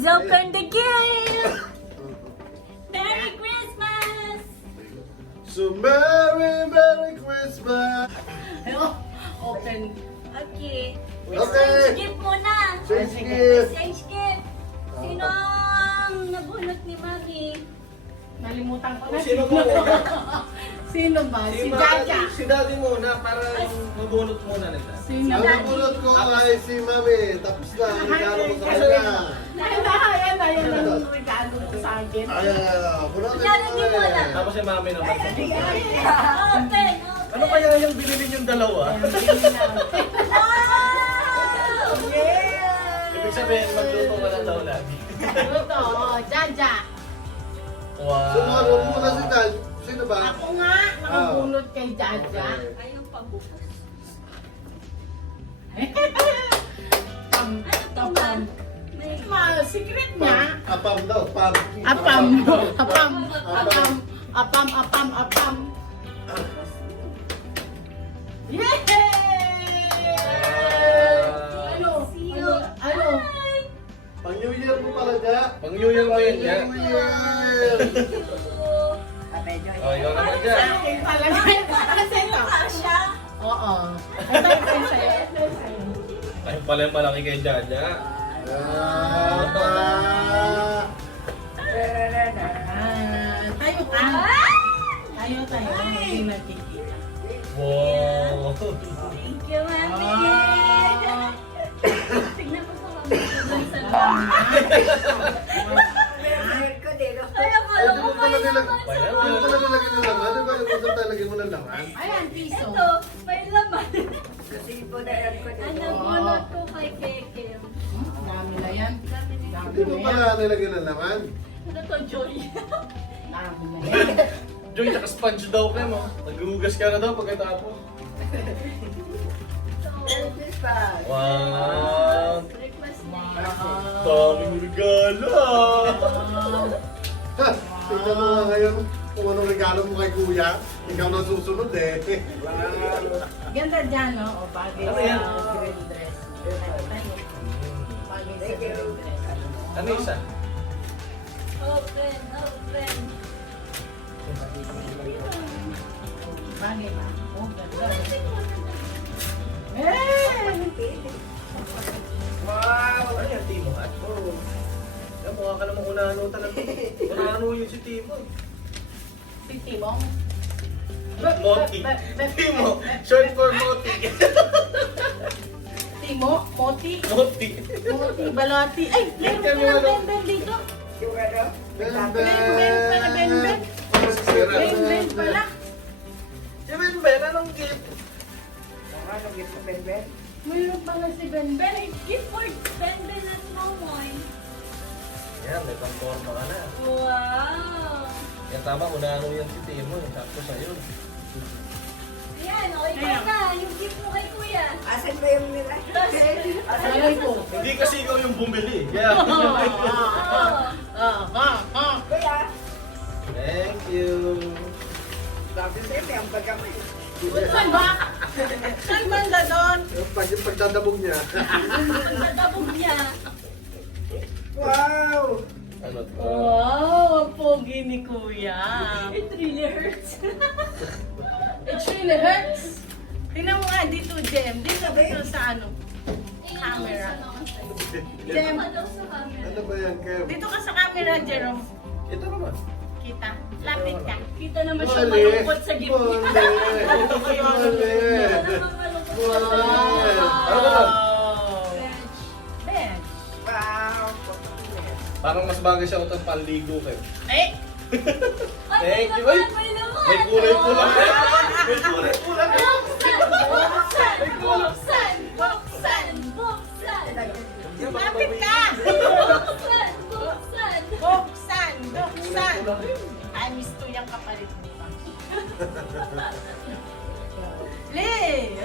Please open the gift! Merry Christmas! So Merry Christmas! Ano? Open. Okay. Okay. Exchange gift muna. Change gift! Exchange gift. Sino ang nabunot ni Mami? Nalimutan ko na. Sino ba? Sino ba? Si Jaja. Si daddy muna para mabunot muna nila. Sino Ang ba? nabunot ko ay si Mami. Tapos na, regalo ko sa kanya. Ayan ang regalo mo sa akin. Bunutin Regalo mo din mo eh. lang. Tapos si mami naman. Open! Ano kaya yung binili yung dalawa? Wow! Ibig sabihin, magluto ka na daw lagi. Ito, Jaja. Wow. So mga muna si Dad. Sino ba? Ako nga, nakabunot kay Jaja. Ayun pa bukas. Pam, Ano to, pam. Ma? May... Secret niya. Apam daw, pam. Apam. Apam. Yay! Ano? Pang New Year mo pala dya. Pang New Year mo yun, ya? New Year! Oh, ikaw naman Sa dyan. akin talaga. Kasi ito. Kasha? Oo. Ito yung sa'yo. Ayun pala yung malaki kay Jaja. Tayo ka. Tayo. Hindi nagkikita. Wow. Thank you, Mami! Ah. Tignan ko sa kami sa Ay, akala ko Pala may nilag... laman sa Ano pala nilagyan ng laman? Ano ba nagusap tayo lagyan mo ng laman? Ayan, piso. Ito, may laman. Ang nabunot ko kay Keke. Dami na yan. Dami na. Dami Hindi mo na pala yan. nilagyan ng laman? Ano to, Joy? Dami na yan. Joy, tsaka sponge daw ka mo. Naghuhugas ka na daw pagkatapos. Wow. Request na Daming regalo ah. Ha! Tingnan mo nga ngayon kung anong regalo mo kay Kuya. Ikaw na susunod eh. Ganda dyan, no? O, bagay Ano yan? sa green dress. Bagay sa green dress. Ano isa? Open. Bagay ba? Oh, ganda. Eh! Wow! Ano yan, Timo hat? Oo. Yan, mukha ka naman unano talaga. Unano yun si Timo. Si Timong. Moti. Timo. Short for Moti. Timo? Moti? Moti. Moti, balati. Ay, meron ka na ben-ben dito. Ben-ben pala. Si Ben, anong gift? Mayroon pala si Ben-Ben. Gift for Ben at Momoy. Yan, may pang-forma ka na. Wow! Yan tama, unano yan si Timo. Sakto sa'yo. Ayan, okay ka na. Yung gift mo kay Kuya. Asan ba yung nila? Salay ko. Hindi kasi ikaw yung bumili. Kaya, Kuya, thank you. sabi sa'yo, may ang baga mo eh. Saan ba? Saan banda doon? Yung pagdadabog niya. Natabog niya. Wow! Ano to? Wow, ang pogi ni Kuya. It really hurts. It really hurts. Tingnan mo nga dito, Jem. Dito sa ano. Camera. Jem. Daw sa camera. Ano ba yan, Kev? Dito ka sa camera, Jerome. Ito naman. Kita. Lapit ka. Kita naman siya Mali. malungkot sa gift niya. Mali. Kita naman malungkot sa gift niya. Ano naman? Bench. Wow! Parang mas bagay siya utang panligo kayo. Eh! Ay, Thank you. may Ay, laman, may laman. may kulay-pula. May kulay-pula. Buksan. Lapit ka! Buksan. Buksan! Ay, miss to yung kapalit mo pa.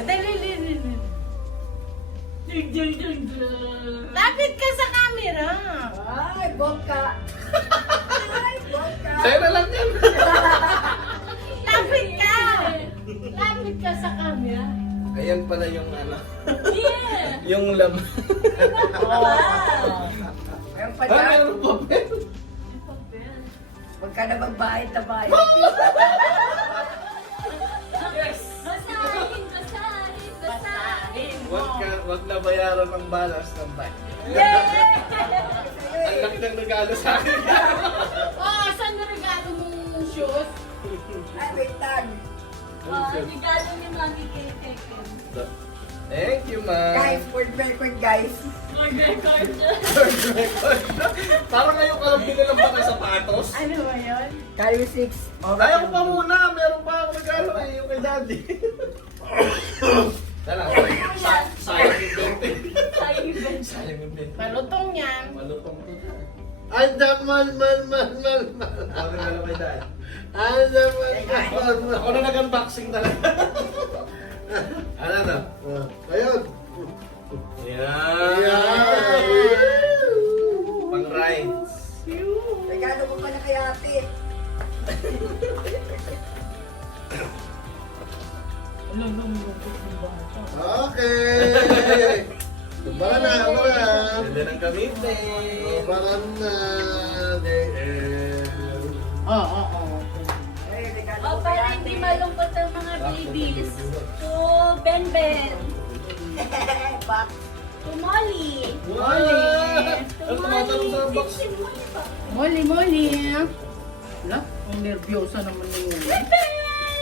Dali. Lapit ka sa camera. Ay, vodka! Ay, vodka! Sa'yo na lang yan. Lapit ka! Lapit ka sa camera. Ayan pala yung ano. Yeah. Yung laman. Wow! Meron pa Ah, dyan. meron pa ba? Huwag ka na magbayad na bayad. Yes! Basahin, basahin, basahin. Wag na bayaran ng balas ng bike. Ang laki ng regalo sa akin. Oh, saan na regalo mong shoes? Ay, wait lang. Regalo ni Mami kay Tekken. Thank you, ma. Guys, word record guys. Order card. Parang ngayon ka lang binilang ba ng sapatos? Ano ba yun? Carry 6. Ayaw ko pa muna, meron pa akong regalo yung kay daddy. Dalang, sayang yung Sayang event. Sayang yung bin. Malutong yan. Malutong to. Ay, man. Ang regalo kay dad. Ay, man. Ako na nag-unboxing talaga. Ano na? Ayun. Yan! Pang rides. Regalo ko pa na kay ate. Okay. Kumbaga na. Ganda ng kamite. Kumbaga na. Oo. Ay, regalo Oh, ko kay para ate. hindi malungkot ang mga babies. To Ben. Back. To Molly. Molly! Ang tumatanong sa box. Molly. Wala, ang nervyosa naman yun.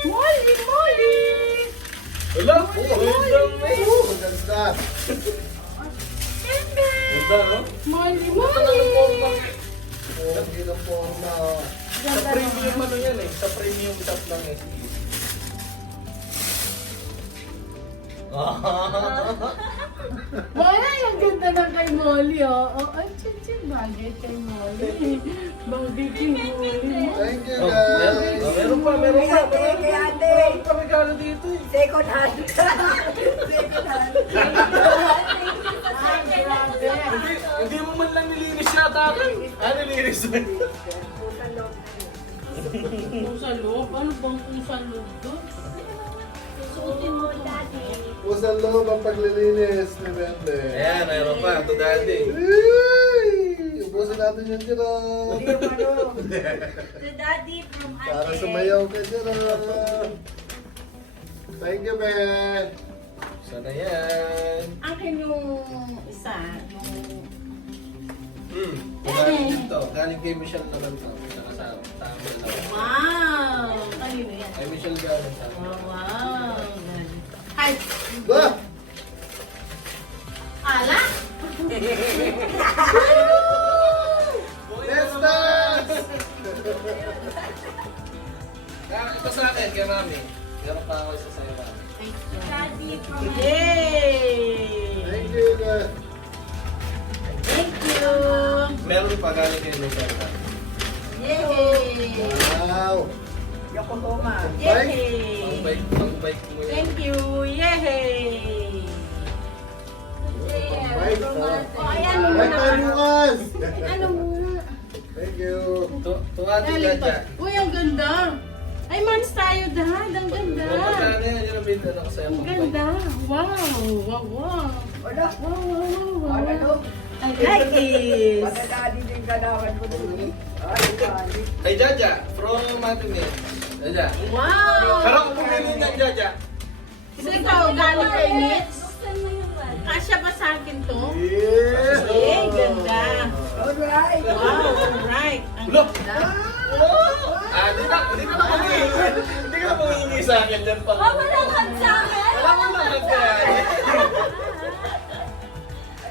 Molly! Wala! Oh, Maganda. ganda, no? Molly! Okay na forma. Sa premium ano yan eh. Sa premium shop lang eh. Wala, yung ganda ng kay Molly, oh. Oh, ay, chin, bagay kay Molly. Bagay kay Molly. Thank you, Oh, guys. meron pa. Kay ate, kay ate. Meron pa regalo dito eh. Second hand. Second hand. Ay, grabe. Hindi mo man lang nilinis yata ako. Ah, nilinis mo. Pusan loob na yun. Kung sa loob, ano bang kung sa loob doon? Susuotin mo, Daddy. Pusang loob ang paglilinis ni Bende. Ayan, meron pa. To daddy. Ubusin natin yung tira. Hindi yung ano. To Daddy from Ate. Para sumayaw ka tira. Thank you, Ben. Sana yan. Akin yung isa, yung... Galing dito. Galing kay Michelle naman to. Saka sa amin lang. Wow! Kanino yan? Kay Michelle galing sa amin. Oh, wow! Ay! Ba? Ala! Let's dance! Ito sa akin, kay Mami. Meron pa ako isa sa'yo, Mami. Daddy from Yay! Thank you, guys. Thank you! Meron pa galing kay Michelle. Yay! Wow. Yokohama. Yay! Pang bike mo yun. Thank you! Yay! Bye. Oh, ayan mo Bye tayo na. bukas. Ano muna? Thank you. Tuwati ka dyan. Uy, ang ganda! Ay, mans tayo, Dad! Ang ganda! Magkano yan? Yun ang binigyan ako sa'yo. Ang ganda! Wow! Wow! Wala. Wow! Ano? I like it! Madadali din galawan mo dun. Ay, dali. Kay Jaja, from Matinee. Jaja. Wow! Parang kung pumili ng Jaja. So ito, galing kay Mitch. Buksan mo yung one. Kasya ba sa akin to? Yes. Eh, ganda! Alright. Wow! Alright! Ang Look! ganda! Ah, hindi ka na mangingi. Hindi ka na mangingi sa akin dyan pa. Oh, walang hug sa akin. Wala mo lang hagyan.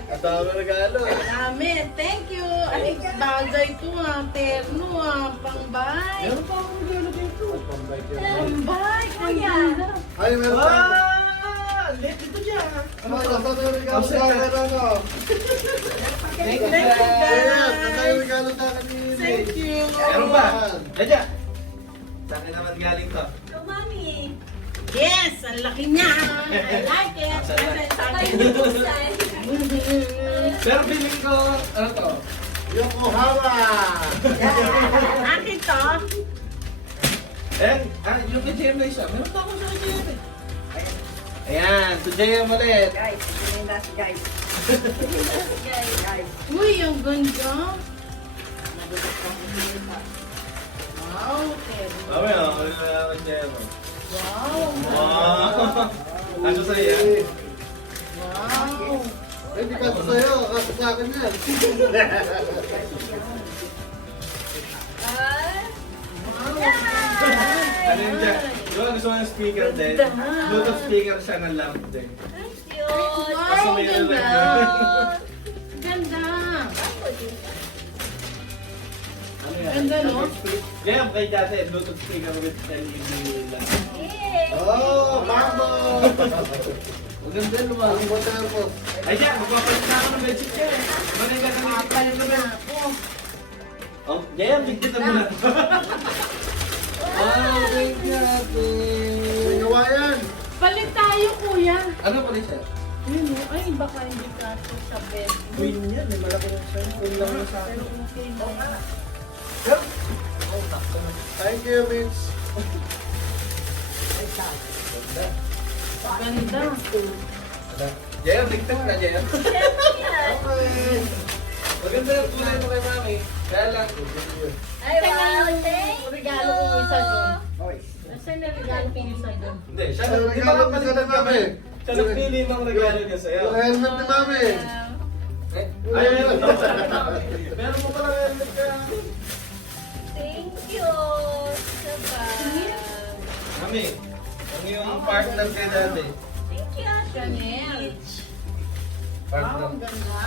Ang dami regalo. Dami! Thank you! Ay, bagay to terno pang-bike! Meron pa akong regalo dito. Pambike yun. Pang-bike! Ang ganda! Ay, meron pa. Late dito dyan. Ano, nasa na yung regalo sa akin, ano? Thank you, Ayan, guys! nasa yung regalo sa akin ni Ine. Thank you! Meron pa. Jaja. Sa akin naman galing to. To Mami. Yes! Ang laki niya! I like it! Masarap. Sabay bubuksan. Pero feeling ko, ano to? Yokohama. Akin to! Eh, yung kay GMA siya. Meron pa ako sa kay GMA. Ayan, to JM ulit. Guys, pinilas guys. Guys. Uy, ang ganda. Wow, Kevin. Mamaya, ulit na lang ang JM. Wow. Wow! Ano sa'yo yan? Wow. Hindi ka sa'yo, kaso sa akin yan. Ano yun dyan? Diba gusto mo ng speaker din? Bluetooth speaker siya ng lamp din. Kasi Wow, may ano ganda. lang. Ganda. Ano yan? Ganda, no? Kaya kay dati, Bluetooth speaker with LED lamp. Oh, mambo! Maganda Ang naman. motor mo. Ay dyan, magpapalit na ako ng bedsheet niya eh. Maganda ka ng palit na ba? Oh, Jaya, bigyan na mo na. Wow, thank you, ate. May gawa yan. Palit tayo, kuya. Ano pa rin siya? Yun, no? Ay, baka hindi ka to sa bed. Queen yan, may malaki na siya. Queen lang na sa akin. Pero okay na yan. Thank you, Mitch. Ganda. Jaya, bigyan ka, Jaya. Okay. Maganda yung kulay mo kay mami. Kaya lang. Ay, wow, thank you. Regalo ko isa doon. Oy. Saan na regalo ko isa doon? Hindi, siya Ano di ba regalo mo kapalit sa ng mami? mami? Siya nagpili ng regalo niya sa'yo. Yung helmet ni Mami. Eh, ayun. Meron mo pala helmet ka. Thank you. Sabay. Mami, ang iyong partner kay daddy. Thank you, Chanel. Wow, Partner. ang ganda.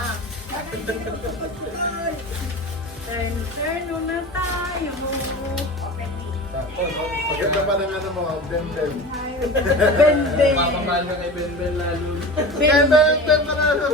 Turn na tayo. Tapos, Maganda pa ng ano mo, Ben-Ben. Bende. mapamahal ka kay Ben Ben lalo. Ben-Ben, Ben-Ben,